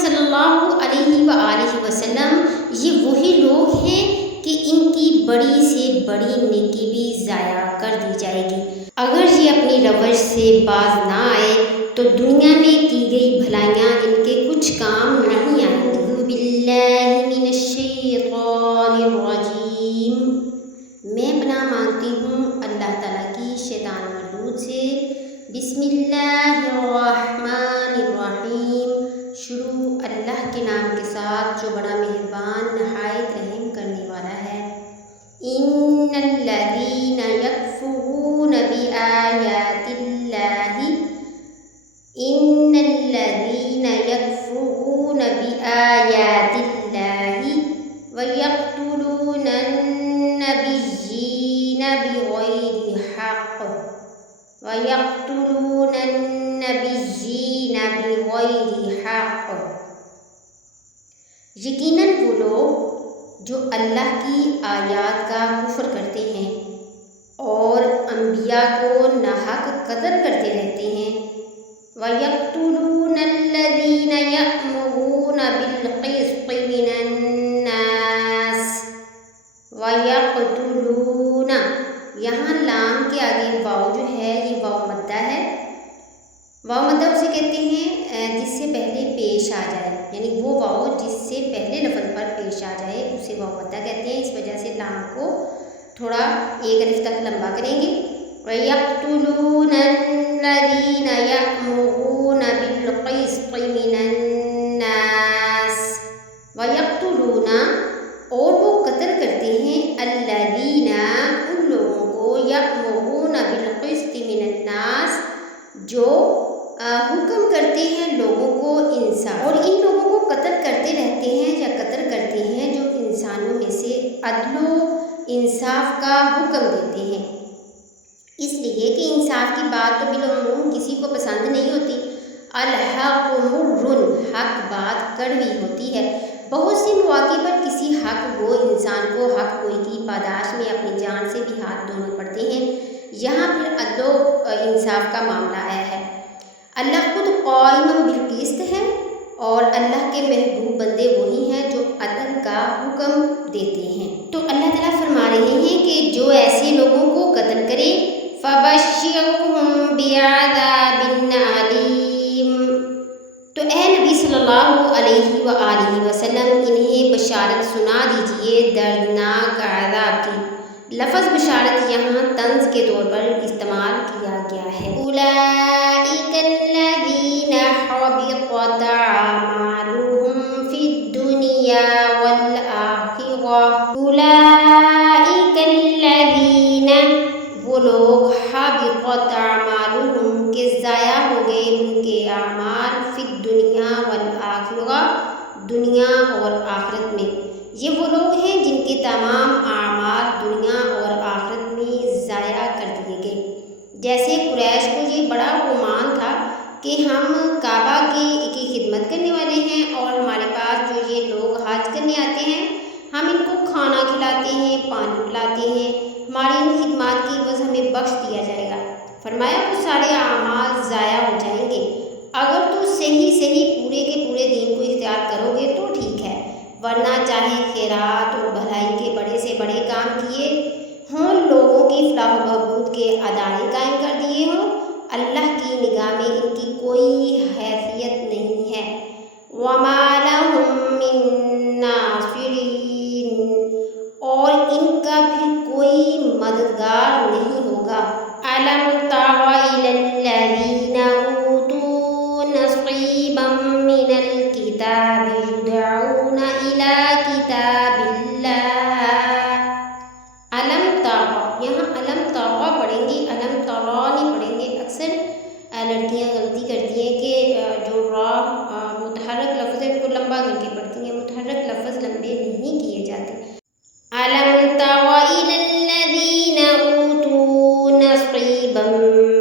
صلی اللہ علیہ وآلہ وسلم یہ وہی لوگ ہیں کہ ان کی بڑی سے بڑی نیکی بھی ضائع کر دی جائے گی اگر یہ اپنی روش سے باز نہ آئے تو دنیا میں کی گئی بھلائیاں ان کے کچھ کام نہیں آئیں گی۔ اعوذ باللہ من الشیطان الرجیم، میں پناہ مانگتی ہوں اللہ تعالیٰ کی شیطان مردود سے۔ بسم اللہ الرحمن الرحیم، شروع اللہ کے نام کے ساتھ جو بڑا مہربان نہایت رحم کرنے والا ہے۔ ان الذین یکفرون بآیات اللہ، ان الذین یکفرون بآیات اللہ ویقتلون النبیین بغیر حق وَيَقْتُلُونَ النَّبِيِّينَ بِغَيْرِ حَقٍّ، یقیناً وہ لوگ جو اللہ کی آیات کا کفر کرتے ہیں اور انبیاء کو ناحق قتل کرتے رہتے ہیں۔ وَيَقْتُلُونَ الَّذِينَ يَأْمُرُونَ بِالْقِسْطِ مِنَ النَّاسِ، وَيَقْتُلُونَ، یہاں لام کے آگے واو جو ہے یہ واو مدہ ہے۔ واو مدہ اسے کہتے ہیں جس سے پہلے پیش آ جائے، یعنی وہ واو جس سے پہلے لفظ پر پیش آ جائے اسے واو مدہ کہتے ہیں۔ اس وجہ سے لام کو تھوڑا ایک الف تک لمبا کریں گے۔ وَيَقْتُلُونَ الَّذِينَ يَأْمُرُونَ بِالْقِسْطِ مِنَ النَّاسِ، وَيَقْتُلُونَ، اور وہ قتل کرتے ہیں، الَّذِينَ، ان لوگوں کو، یأمرون بالقسط من الناس، جو حکم کرتے ہیں لوگوں کو انصاف، اور ان لوگوں کو قتل کرتے رہتے ہیں یا قتل کرتے ہیں جو انسانوں میں سے عدل و انصاف کا حکم دیتے ہیں، اس لیے کہ انصاف کی بات تو بالعموم کسی کو پسند نہیں ہوتی۔ الحق مر، حق بات کڑوی ہوتی ہے۔ بہت سے مواقع پر کسی حق گو انسان کو حق گوئی کی پاداش میں اپنی جان سے بھی ہاتھ دھونے پڑتے ہیں، یہاں پھر عدل و انصاف کا معاملہ آیا ہے۔ اللہ خود قائم بالقسط ہے اور اللہ کے محبوب بندے وہی ہیں جو عدل کا حکم دیتے ہیں۔ تو اللہ تعالیٰ فرما رہے ہیں کہ جو ایسے لوگوں کو قتل کرے فَبَشِّرْهُم بِعَذَابٍ عَلِيمٍ، تو اے نبی صلی اللہ علیہ وآلہ وسلم انہیں بشارت سنا دیجئے دردناک عذاب کی۔ لفظ بشارت یہاں طنز کے طور پر استعمال کیا گیا ہے۔ أُولَئِكَ الَّذِينَ حَبِطَتْ أَعْمَالُهُمْ فِي الدُّنْيَا وَالْآخِرَةِ، أُولَئِكَ الَّذِينَ، وہ لوگ، حَبِطَتْ أَعْمَالُهُمْ کہ ضائع ہو گئے ان کے اعمال، فی الدنیا والآخرہ، دنیا اور آخرت میں۔ یہ وہ لوگ ہیں جن کے تمام اعمال دنیا اور آخرت میں ضائع کر دیے گئے۔ جیسے قریش کو یہ بڑا گمان تھا کہ ہم کعبہ کی خدمت کرنے والے ہیں اور ہمارے پاس جو یہ لوگ حج کرنے آتے ہیں ہم ان کو کھانا کھلاتے ہیں، پانی پلاتے ہیں، ہماری ان خدمات کی عوض ہمیں بخش دیا جائے گا۔ فرمایا وہ سارے اعمال ضائع ہو جائیں گے، اگر تو صحیح پورے کے پورے دین کو اختیار کرو گے تو ٹھیک ہے، ورنہ چاہے خیرات اور بھلائی کے بڑے سے بڑے کام کیے ہوں، لوگوں کی فلاح و بہبود کے ادارے قائم کر دیے ہوں، اللہ کی نگاہ میں ان کی کوئی حیثیت نہیں ہے۔ وَمَا لَهُم مِّن نَاصِرِينَ، اور ان کا پھر کوئی مددگار نہیں ہوگا۔ أَلَمْ تَرَ إِلَى الَّذِينَ أُوتُوا نَصِيبًا مِّنَ الْكِتَابِ يُدْعَوْنَ إِلَى كِتَابِ اللَّهِ، أَلَمْ تَرَ، یہاں علم ترا پڑھیں گی، علم ترا نہیں پڑھیں گے۔ اکثر لڑکیاں غلطی کرتی ہیں کہ جو را متحرک لفظ ہے ان کو لمبا کر کے پڑھتی ہیں، متحرک لفظ لمبے نہیں کیے جاتے۔ أَلَمْ تَرَ إِلَى الَّذِينَ أُوتُوا نَصِيبًا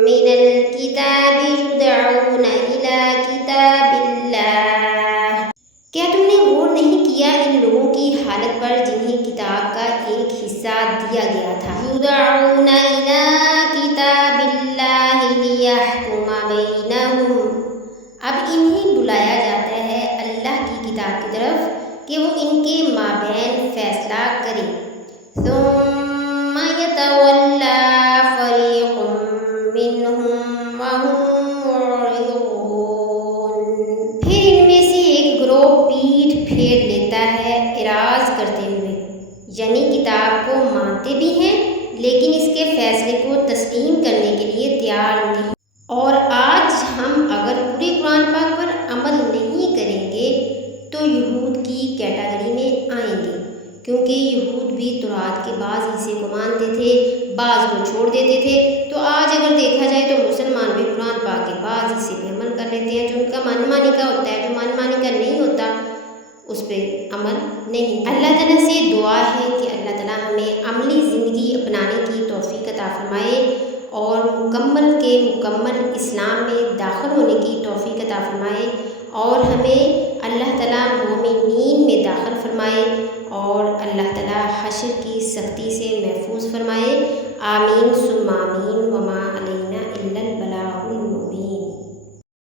مِّنَ الْكِتَابِ يُدْعَوْنَ إِلَى كِتَابِ اللَّهِ، کیا تم نے غور نہیں کیا ان لوگوں کی حالت پر جنہیں کتاب کا ایک حصہ دیا گیا تھا؟ يُدْعَوْنَ إِلَى كِتَابِ اللَّهِ لِيَحْكُمَ بَيْنَهُمْ، اب انہیں بلایا جاتا ہے اللہ کتاب کی طرف کہ وہ ان کے مابین فیصلہ کرے۔ ثم یتولی فریق منہم وہم معرضون، پھر ان میں سے ایک گروہ پیٹھ پھیر لیتا ہے اعراض کرتے ہوئے، یعنی کتاب کو مانتے بھی ہیں لیکن اس کے فیصلے کو تسلیم کرنے کے لیے تیار نہیں۔ اور آج ہم اگر پورے قرآن پاک پر عمل نہیں کریں گے تو یہود کی کیٹیگری میں آئیں گے، کیونکہ یہود بھی تورات کے بعض حصے کو مانتے تھے، بعض کو چھوڑ دیتے تھے۔ تو آج اگر دیکھا جائے تو مسلمان بھی قرآن پاک کے بعض حصے پہ عمل کر لیتے ہیں، جو ان کا من مانی کا ہوتا ہے، جو من مانی کا نہیں ہوتا اس پہ عمل نہیں۔ اللہ تعالیٰ سے دعا ہے کہ اللہ تعالیٰ ہمیں عملی زندگی اپنانے کی توفیق عطا فرمائے اور مکمل اسلام میں داخل ہونے کی توفیق عطا فرمائے، اور ہمیں اللہ تعالیٰ مومنین میں داخل فرمائے اور اللہ تعالیٰ حشر کی سختی سے محفوظ فرمائے۔ آمین ثم آمین۔